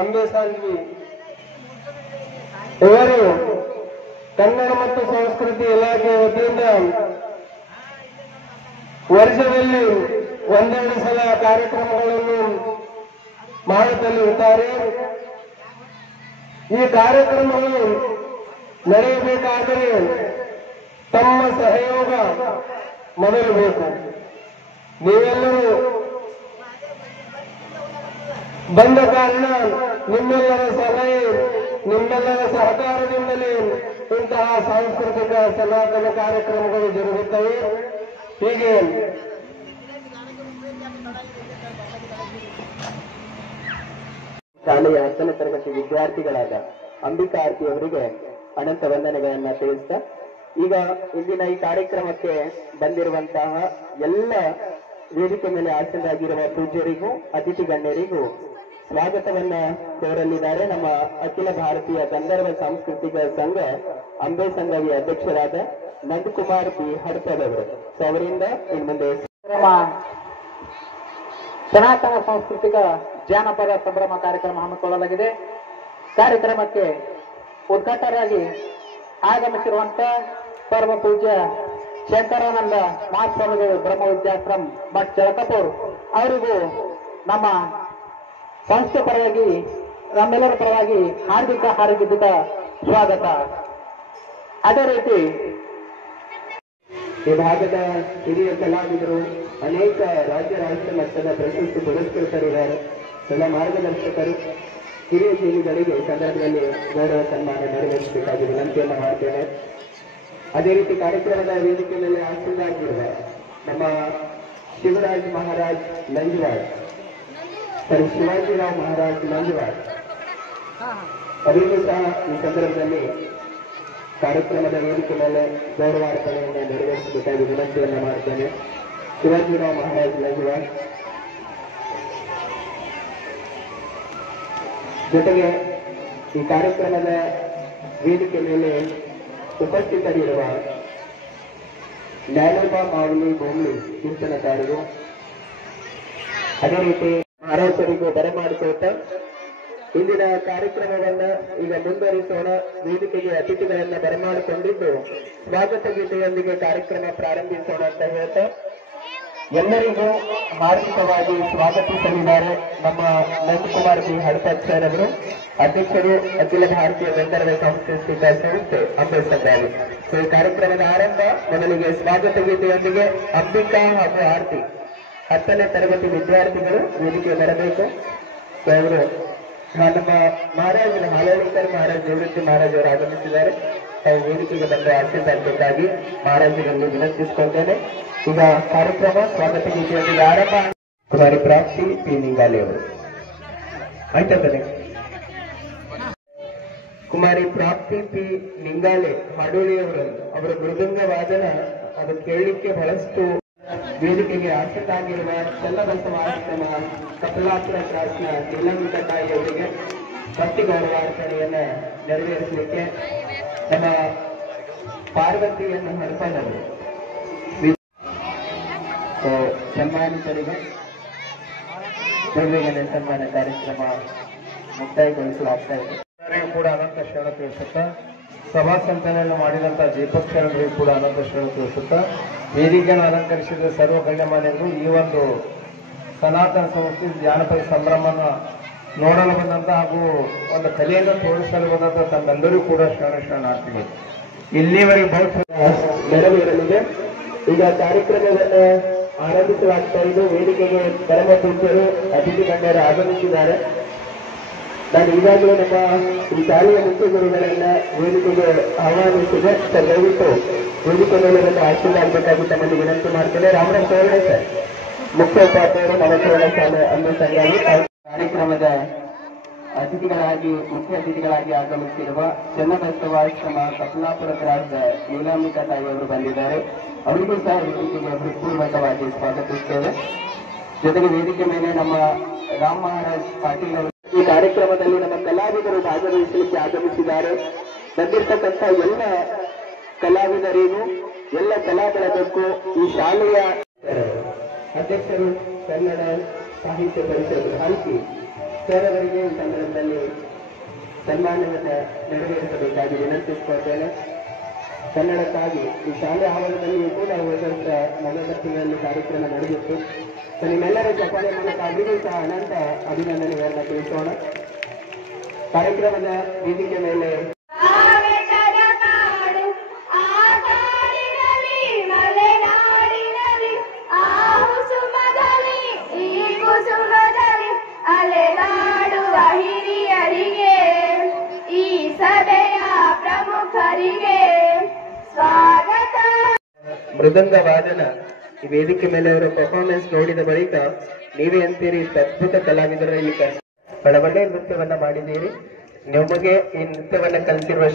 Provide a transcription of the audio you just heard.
ಅಂಬೇಸಾಂಗಿ ಇವರು ಕನ್ನಡ ಮತ್ತು ಸಂಸ್ಕೃತಿ ಇಲಾಖೆ ವತಿಯಿಂದ ವರ್ಷದಲ್ಲಿ ಒಂದೆರಡು ಸಲ ಕಾರ್ಯಕ್ರಮಗಳನ್ನು ಮಾಡುತ್ತಲಿರುತ್ತಾರೆ. ಈ ಕಾರ್ಯಕ್ರಮಗಳು ನಡೆಯಬೇಕಾದರೆ ತಮ್ಮ ಸಹಯೋಗ ಮೊದಲು ಬೇಕು. ನೀವೆಲ್ಲರೂ ಬಂದ ಕಾರಣ ನಿಮ್ಮೆಲ್ಲರ ಸಲಹೆ, ನಿಮ್ಮೆಲ್ಲರ ಸಹಕಾರದಿಂದಲೇ ಇಂತಹ ಸಾಂಸ್ಕೃತಿಕ ಸನಾತನ ಕಾರ್ಯಕ್ರಮಗಳು ಜರುಗುತ್ತವೆ. ಹೀಗೆ ಶಾಲೆಯ 10ನೇ ತರಗತಿ ವಿದ್ಯಾರ್ಥಿಗಳಾದ ಅಂಬಿಕಾ ಆರ್ತಿ ಅವರಿಗೆ ಅನಂತ ವಂದನೆಗಳನ್ನ ತಿಳಿಸ್ತಾ, ಈಗ ಇಂದಿನ ಈ ಕಾರ್ಯಕ್ರಮಕ್ಕೆ ಬಂದಿರುವಂತಹ ಎಲ್ಲ ವೇದಿಕೆ ಮೇಲೆ ಆಸೀನರಾಗಿರುವ ಪೂಜ್ಯರಿಗೂ ಅತಿಥಿ ಗಣ್ಯರಿಗೂ ಸ್ವಾಗತವನ್ನ ಕೋರಲಿದ್ದಾರೆ ನಮ್ಮ ಅಖಿಲ ಭಾರತೀಯ ಗಂಧರ್ವ ಸಾಂಸ್ಕೃತಿಕ ಸಂಘ ಅಂಬೆ ಸಂಘವಿಯ ಅಧ್ಯಕ್ಷರಾದ ನಂದಕುಮಾರ್ ಬಿ ಹಡ್ಪದ್ ಅವರು. ಸೊ ಅವರಿಂದ ಇನ್ನು ಮುಂದೆ ಸನಾತನ ಸಾಂಸ್ಕೃತಿಕ ಜಾನಪದ ಸಂಭ್ರಮ ಕಾರ್ಯಕ್ರಮ ಹಮ್ಮಿಕೊಳ್ಳಲಾಗಿದೆ. ಕಾರ್ಯಕ್ರಮಕ್ಕೆ ಉದ್ಘಾಟಕರಾಗಿ ಆಗಮಿಸಿರುವಂತ ಪರಮ ಪೂಜ್ಯ ಶಂಕರಾನಂದ ಮಹಾಸ್ವಾಮಿಗಳು ಬ್ರಹ್ಮ ವಿದ್ಯಾಶ್ರಮ ಮಠ್ ಜಳಕಪುರ್ ಅವರಿಗೂ ನಮ್ಮ ಸಂಸ್ಥೆ ಪರವಾಗಿ, ನಮ್ಮೆಲ್ಲರ ಪರವಾಗಿ ಹಾರ್ದಿಕ ಸ್ವಾಗತ. ಅದೇ ರೀತಿ ಈ ಭಾಗದ ಹಿರಿಯ ಕಲಾವಿದರು ಅನೇಕ ರಾಜ್ಯ ರಾಷ್ಟ್ರ ಮಟ್ಟದ ಪ್ರಶಸ್ತಿ ಪುರಸ್ಕೃತರಿದ್ದಾರೆ. ಎಲ್ಲ ಮಾರ್ಗದರ್ಶಕರು, ಹಿರಿಯ ಜೀವಿಗಳಿಗೆ ಸಂದರ್ಭದಲ್ಲಿ ಗೌರವ ಸನ್ಮಾನ ನೆರವೇರಿಸಬೇಕಾಗಿ ವಿನಂತಿಯನ್ನು ಮಾಡ್ತೇನೆ. ಅದೇ ರೀತಿ ಕಾರ್ಯಕ್ರಮದ ವೇದಿಕೆ ಮೇಲೆ ಆಸೀನರಾಗಿರುವ ನಮ್ಮ ಶಿವರಾಜ್ ಮಹಾರಾಜ್ ನಂಜವಾಡ್, ಶಿವಾಜಿರಾವ್ ಮಹಾರಾಜ್ ನಂಜವಾಡ್ ಅವರಿಗೂ ಸಹ ಈ ಸಂದರ್ಭದಲ್ಲಿ ಕಾರ್ಯಕ್ರಮದ ವೇದಿಕೆ ಮೇಲೆ ಗೌರವಾರ್ಪಣೆಯನ್ನು ನೆರವೇರಿಸಬೇಕಾಗಿ ವಿನಂತಿಯನ್ನು ಮಾಡ್ತೇನೆ. ಶಿವಾಜಿರಾವ್ ಮಹಾರಾಜ್ ನಂಜವಾಡ್ ಜೊತೆಗೆ ಈ ಕಾರ್ಯಕ್ರಮದ ವೇದಿಕೆ ಮೇಲೆ ಉಪಸ್ಥಿತರಿರುವ ನ್ಯಾಯಬಾ ಮಾವಲಿ ಬೋಮ್ಲಿ ಕೀರ್ತನಕಾರರು, ಅದೇ ರೀತಿ ಮಹಾರಾಜರಿಗೂ ಬರಮಾಡಿಕೊಳ್ತಾ ಇಂದಿನ ಕಾರ್ಯಕ್ರಮವನ್ನ ಈಗ ಮುಂದುವರಿಸೋಣ. ವೇದಿಕೆಗೆ ಅತಿಥಿಗಳನ್ನ ಬರಮಾಡಿಕೊಂಡಿದ್ದು ಸ್ವಾಗತ ಗೀತೆಯೊಂದಿಗೆ ಕಾರ್ಯಕ್ರಮ ಪ್ರಾರಂಭಿಸೋಣ ಅಂತ ಹೇಳ್ತಾ ಎಲ್ಲರಿಗೂ ಹಾರ್ದಿಕವಾಗಿ ಸ್ವಾಗತಿಸಲಿದ್ದಾರೆ ನಮ್ಮ ನಂದಕುಮಾರ್ ಬಿ ಹಡ್ಪದ್ ಸರ್ ಅವರು, ಅಧ್ಯಕ್ಷರು ಅಖಿಲ ಭಾರತೀಯ ಗಂಧರ್ವ ಸಾಂಸ್ಕೃತಿಕ ಸಂಸ್ಥೆ ಅಂಬೆ ಸಂಘ. ಸೊ ಈ ಕಾರ್ಯಕ್ರಮದ ಆರಂಭ ಮೊದಲಿಗೆ ಸ್ವಾಗತ ಗೀತೆಯೊಂದಿಗೆ ಅಂಬಿಕಾ ಹಾಗೂ ಆರ್ತಿ 10ನೇ ತರಗತಿ ವಿದ್ಯಾರ್ಥಿಗಳು ವೇದಿಕೆ ಬರಬೇಕು. ಅವರು ನಮ್ಮ ಮಹಾರಾಜ್ ಹಾಲೋಳಿಕರ್ ಮಹಾರಾಜ್ ನಿವೃತ್ತಿ ಮಹಾರಾಜ್ ಅವರು ಆಗಮಿಸಿದ್ದಾರೆ. ತಾವು ವೇದಿಕೆಗೆ ಬಂದು ಆಶೀರ್ವಾದಕ್ಕಾಗಿ ಮಹಾರಾಜರಲ್ಲಿ ವಿನಂತಿಸಿಕೊಳ್ತೇನೆ. ಈಗ ಕಾರ್ಯಕ್ರಮ ಸ್ವಾಗತ ಗೀತೆಯೊಂದಿಗೆ ಆರಂಭ. ಕುಮಾರಿ ಪ್ರಾಪ್ತಿ ಪಿ ನಿಂಗಾಲೆ ಅವರು ಆಯ್ತಾನೆ. ಕುಮಾರಿ ಪ್ರಾಪ್ತಿ ಪಿ ನಿಂಗಾಲೆ ಹಾಡೋಳಿಯವರು ಅವರ ಮೃದಂಗ ವಾದನ ಅದು ಕೇಳಲಿಕ್ಕೆ ಬಹಳಷ್ಟು ವೇದಿಕೆಗೆ ಆಸಕ್ತಾಗಿರುವ ಚನ್ನಬಸವ ಆಶ್ರಮ ಕಪಿಲಾಪುರ ಕ್ರಾಸ್ನ ನೀಲಂಬಿತ ತಾಯಿ ಅವರಿಗೆ ಭಕ್ತಿ ಗೌರವಾರ್ಪಣೆಯನ್ನ ನೆರವೇರಿಸಲಿಕ್ಕೆ ನಮ್ಮ ಪಾರ್ವತಿಯನ್ನು ಹಡ್ಪದವರು ಸನ್ಮಾನಿತರಿಗೆ ಬೇಗನೆ ಸನ್ಮಾನ ಕಾರ್ಯಕ್ರಮ ಮುಕ್ತಾಯಗೊಳಿಸಲಾಗ್ತಾ ಇದೆ. ಕೂಡ ಅನಂತ ಶರಣ ತಿಳಿಸುತ್ತಾ, ಸಭಾ ಸಂಚಾಲನೆ ಮಾಡಿದಂತ ದೀಪಕ್ ಶರಣರಿಗೂ ಕೂಡ ಅನಂತ ಶರಣ ತಿಳಿಸುತ್ತಾ, ವೇದಿಕೆಯನ್ನು ಅಲಂಕರಿಸಿದ ಸರ್ವ ಗಣ್ಯಮಾನ್ಯರು ಈ ಒಂದು ಸನಾತನ ಸಂಸ್ಕೃತಿ ಜಾನಪದ ಸಂಭ್ರಮನ ನೋಡಲು ಬಂದಂತ ಹಾಗೂ ಒಂದು ಕಲೆಯನ್ನು ತೋರಿಸಲು ಬಂದಂತ ತಮ್ಮೆಲ್ಲರೂ ಕೂಡ ಶರಣಾರ್ಥಿಗಳು. ಇಲ್ಲಿವರೆಗೆ ಬಹುಶಃ ನೆರವೇರಲಿದೆ. ಈಗ ಕಾರ್ಯಕ್ರಮವನ್ನು ಆರಂಭಿಸಲಾಗ್ತಾ ಇದ್ದು ವೇದಿಕೆಗೆ ಪರಮ ಪೂಜ್ಯರು ಅತಿಥಿ ಗಣ್ಯರು ಆಗಮಿಸಿದ್ದಾರೆ. ನಾನು ಈಗಾಗಲೇ ನಮ್ಮ ಈ ಶಾಲೆಯ ಮುಖ್ಯ ಗುರುಗಳನ್ನ ವೇದಿಕೆಗೆ ಆಹ್ವಾನಿಸಿದೆ. ಸರ್ ದಯವಿಟ್ಟು ವೇದಿಕೆ ಮೇಲೆ ಬಂದು ಆಶೀರ್ವಾದಬೇಕಾಗಿ ತಮ್ಮಲ್ಲಿ ವಿನಂತಿ ಮಾಡ್ತೇನೆ. ರಾಮರಾವ್ ಸೋರಣೆ ಸರ್ ಮುಖ್ಯ ಉಪಾಧ್ಯಾಯರು ನವಕರಣ ಶಾಲೆ ಅಂಬೆ ಸಂಘಾಗಿ ಕಾರ್ಯಕ್ರಮದ ಮುಖ್ಯ ಅತಿಥಿಗಳಾಗಿ ಆಗಮಿಸಿರುವ ಚನ್ನಬಸವಾಶ್ರಮ ಕಪಿಲಾಪುರ ಕ್ರಾಸ್ದ ನೀಲಾಂಬಿಕಾ ತಾಯಿ ಅವರು ಬಂದಿದ್ದಾರೆ. ಅವರಿಗೂ ಸಹ ವೇದಿಕೆಗೆ ಹೃತ್ಪೂರ್ವಕವಾಗಿ ಸ್ವಾಗತಿಸುತ್ತೇವೆ. ಜೊತೆಗೆ ವೇದಿಕೆ ಮೇಲೆ ನಮ್ಮ ರಾಮ್ ಮಹಾರಾಜ್ ಪಾಟೀಲ್ ಅವರು ಈ ಕಾರ್ಯಕ್ರಮದಲ್ಲಿ ನಮ್ಮ ಕಲಾವಿದರು ಭಾಗವಹಿಸಲಿಕ್ಕೆ ಆಗಮಿಸಿದ್ದಾರೆ. ಬಂದಿರತಕ್ಕಂಥ ಎಲ್ಲ ಕಲಾವಿದರಿಗೂ ಎಲ್ಲ ಕಲಾಬಳಗಕ್ಕೂ ಈ ಶಾಲೆಯ ಅಧ್ಯಕ್ಷರು ಕನ್ನಡ ಸಾಹಿತ್ಯ ಪರಿಷತ್ ಹಂಪಿ ಸರ್ ಅವರಿಗೆ ಈ ಸಂದರ್ಭದಲ್ಲಿ ಸನ್ಮಾನವನ್ನು ನೆರವೇರಿಸಬೇಕಾಗಿ ವಿನಂತಿಸಿಕೊಳ್ತೇನೆ. ಕನ್ನಡಕ್ಕಾಗಿ ಈ ಶಾಲೆ ಆವರಣದಲ್ಲಿಯೂ ಕೂಡ ಹೋದ ವರ್ಷ ನವೆಂಬರ್ ತಿಂಗಳಲ್ಲಿ ಕಾರ್ಯಕ್ರಮ ನಡೆದಿತ್ತು. ನಿಮ್ಮೆಲ್ಲರ ಚಪ್ಪಾಳೆ ಮೂಲಕ ಅವರಿಗೂ ಸಹ ಅನಂತ ಅಭಿನಂದನೆಗಳನ್ನು ತಿಳಿಸೋಣ. ಕಾರ್ಯಕ್ರಮದ ವೇದಿಕೆ ಮೇಲೆ ಅಲೆದಾಡುವ ಹಿರಿಯರಿಗೆ ಈ ಸಭೆಯ ಪ್ರಮುಖರಿಗೆ ಸ್ವಾಗತ. ಮೃದಂಗ ವಾದನ ಈ ವೇದಿಕೆ ಮೇಲೆ ಅವರ ಪರ್ಫಾರ್ಮೆನ್ಸ್ ನೋಡಿದ ಬಳಿಕ ನೀವೇ ಅಂತೀರಿ ಅದ್ಭುತ ಕಲಾವಿದರಲ್ಲಿ ಬಹಳ ಒಳ್ಳೆಯ ನೃತ್ಯವನ್ನ ಮಾಡಿದ್ದೀರಿ. ನಿಮಗೆ ಈ ನೃತ್ಯವನ್ನ ಕಲಿತಿರುವ